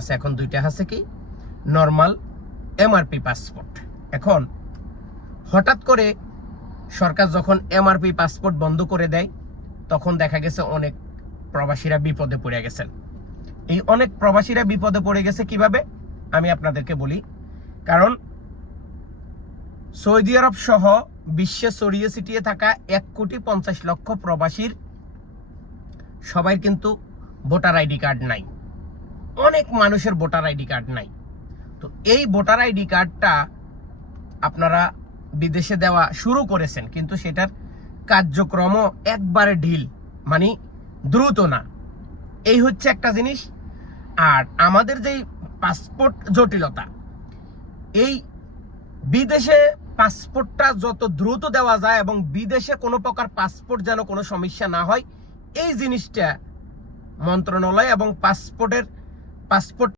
আছে, এখন দুইটা আছে কি নর্মাল এমআরপি পাসপোর্ট। এখন হঠাৎ করে সরকার যখন এমআরপি পাসপোর্ট বন্ধ করে দেয় তখন দেখা গেছে অনেক প্রবাসীরা বিপদে পড়ে গেছেন। এই অনেক প্রবাসীরা বিপদে পড়ে গেছে কিভাবে আমি আপনাদেরকে বলি। কারণ সৌদি আরব সহ বিশ্বে ছড়িয়ে ছিটিয়ে থাকা 1,50,00,000 প্রবাসীর সবাই কিন্তু ভোটার আইডি কার্ড নাই। অনেক মানুষের ভোটার আইডি কার্ড নাই। তো এই ভোটার আইডি কার্ডটা আপনারা বিদেশে দেওয়া শুরু করেছেন, কিন্তু সেটার কার্যক্রমও একবারে ঢিল, মানে দ্রুত না। এই হচ্ছে একটা জিনিস। আর আমাদের যেই পাসপোর্ট জটিলতা, এই বিদেশে পাসপোর্টটা যত দ্রুত দেওয়া যায় এবং বিদেশে কোনো প্রকার পাসপোর্ট যেন কোনো সমস্যা না হয়, এই জিনিসটা মন্ত্রণালয় এবং পাসপোর্ট